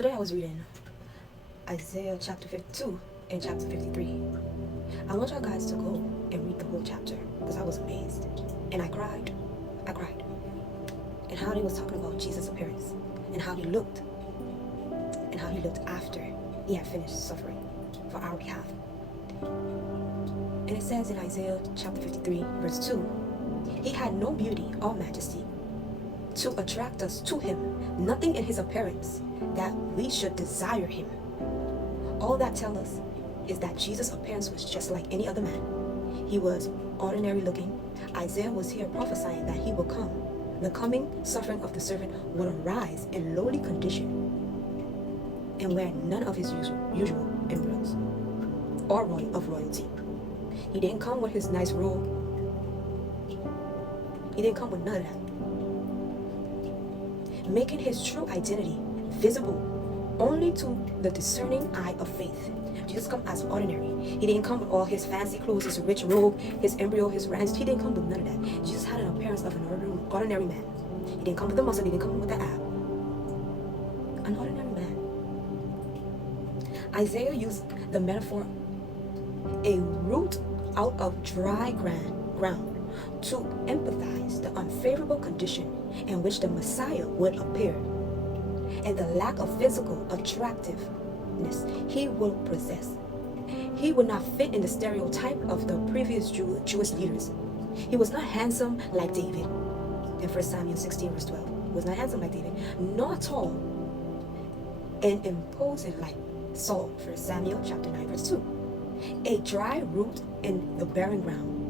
Today I was reading Isaiah chapter 52 and chapter 53. I want y'all guys to go and read the whole chapter because I was amazed. And I cried. And how they was talking about Jesus' appearance and how he looked. And how he looked after he had finished suffering for our behalf. And it says in Isaiah chapter 53 verse 2, he had no beauty or majesty to attract us to him, nothing in his appearance that we should desire him. All that tells us is that Jesus' appearance was just like any other man. He was ordinary looking. Isaiah was here prophesying that he will come. The coming suffering of the servant would arise in lowly condition and wear none of his usual emblems or of royalty. He didn't come with his nice robe. He didn't come with none of that. Making his true identity visible only to the discerning eye of faith. Jesus come as ordinary. He didn't come with all his fancy clothes, his rich robe, his embryo, his ranch. He didn't come with none of that. Jesus had an appearance of an ordinary man. He didn't come with the muscle. He didn't come with the ab. An ordinary man. Isaiah used the metaphor a root out of dry ground to empathize the unfavorable condition in which the Messiah would appear and the lack of physical attractiveness he will possess. He would not fit in the stereotype of the previous Jewish leaders. He was not handsome like David in 1 Samuel 16 verse 12. He was not handsome like David, nor tall and imposing like Saul, 1 Samuel chapter 9 verse 2. A dry root in the barren ground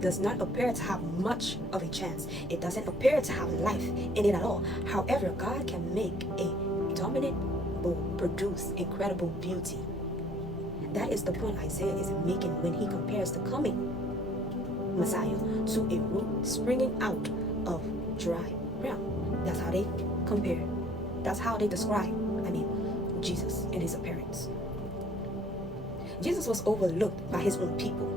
does not appear to have much of a chance. It doesn't appear to have life in it at all. However, God can make a dominant bull produce incredible beauty. That is the point Isaiah is making when he compares the coming Messiah to a root springing out of dry ground. That's how they compare. That's how they describe, Jesus and his appearance. Jesus was overlooked by his own people.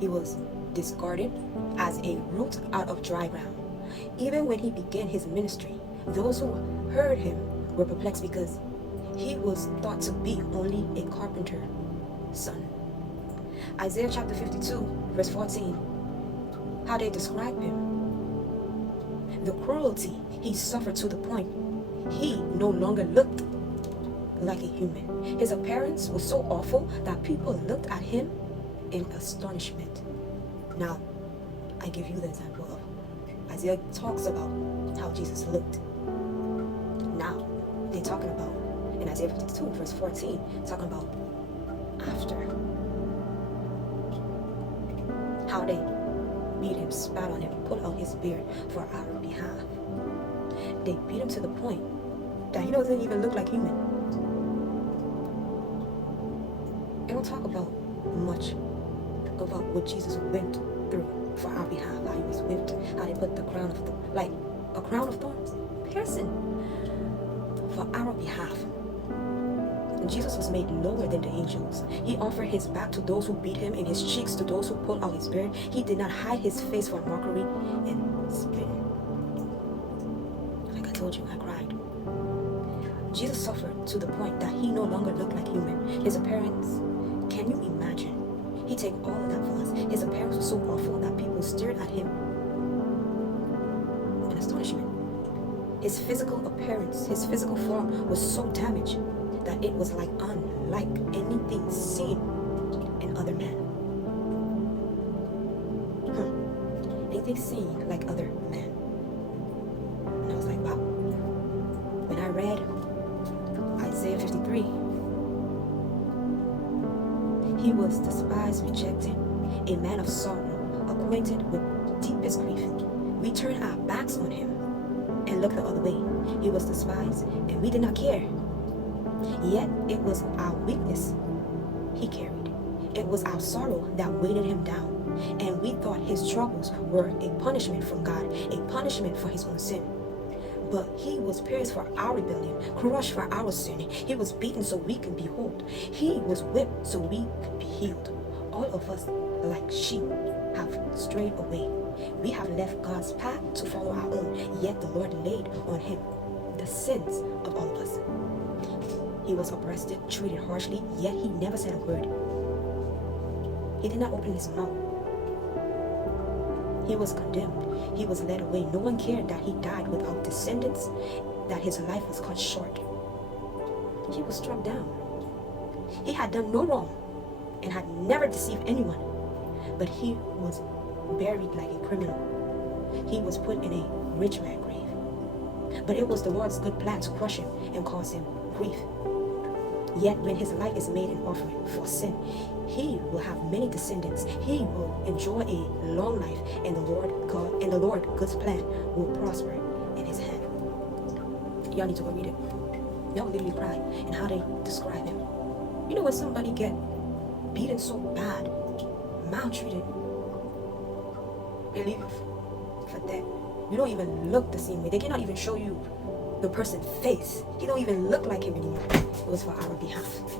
He was discarded as a root out of dry ground. Even when he began his ministry, those who heard him were perplexed because he was thought to be only a carpenter's son. Isaiah chapter 52 verse 14, how they describe him. The cruelty he suffered to the point he no longer looked like a human. His appearance was so awful that people looked at him in astonishment. Now, I give you the example of Isaiah talks about how Jesus looked. Now, they're talking about, in Isaiah 52, verse 14, talking about after. How they beat him, spat on him, pulled out his beard for our behalf. They beat him to the point that he doesn't even look like human. They don't talk about much about what Jesus went through for our behalf, how he was whipped, how they put the crown of a crown of thorns, piercing for our behalf. And Jesus was made lower than the angels. He offered his back to those who beat him and his cheeks to those who pulled out his beard. He did not hide his face for mockery and spitting. Like I told you, I cried. Jesus suffered to the point that he no longer looked like human. His appearance, can you imagine? He take all of that for us. His appearance was so awful that people stared at him in astonishment. His physical appearance, his physical form was so damaged that it was unlike anything seen in other men. Anything seen like other men. And I was like, wow. When I read Isaiah 53, he was despised, rejected, a man of sorrow, acquainted with deepest grief. We turned our backs on him and looked the other way. He was despised, and we did not care. Yet it was our weakness he carried. It was our sorrow that weighted him down. And we thought his troubles were a punishment from God, a punishment for his own sin. But he was pierced for our rebellion, crushed for our sin. He was beaten so we could be whole. He was whipped so we could be healed. All of us, like sheep, have strayed away. We have left God's path to follow our own, yet the Lord laid on him the sins of all of us. He was arrested, treated harshly, yet he never said a word. He did not open his mouth. He was condemned. He was led away. No one cared that he died without descendants, that his life was cut short. He was struck down. He had done no wrong and had never deceived anyone, but he was buried like a criminal. He was put in a rich man's grave. But it was the Lord's good plan to crush him and cause him grief. Yet when his life is made an offering for sin, he will have many descendants. He will enjoy a long life, and the Lord God's plan will prosper in his hand. Y'all need to go read it. Y'all literally cry and how they describe him. You know when somebody get beaten so bad, maltreated, they leave you for dead. You don't even look the same way. They cannot even show you the person's face. He don't even look like him anymore. It was for our behalf.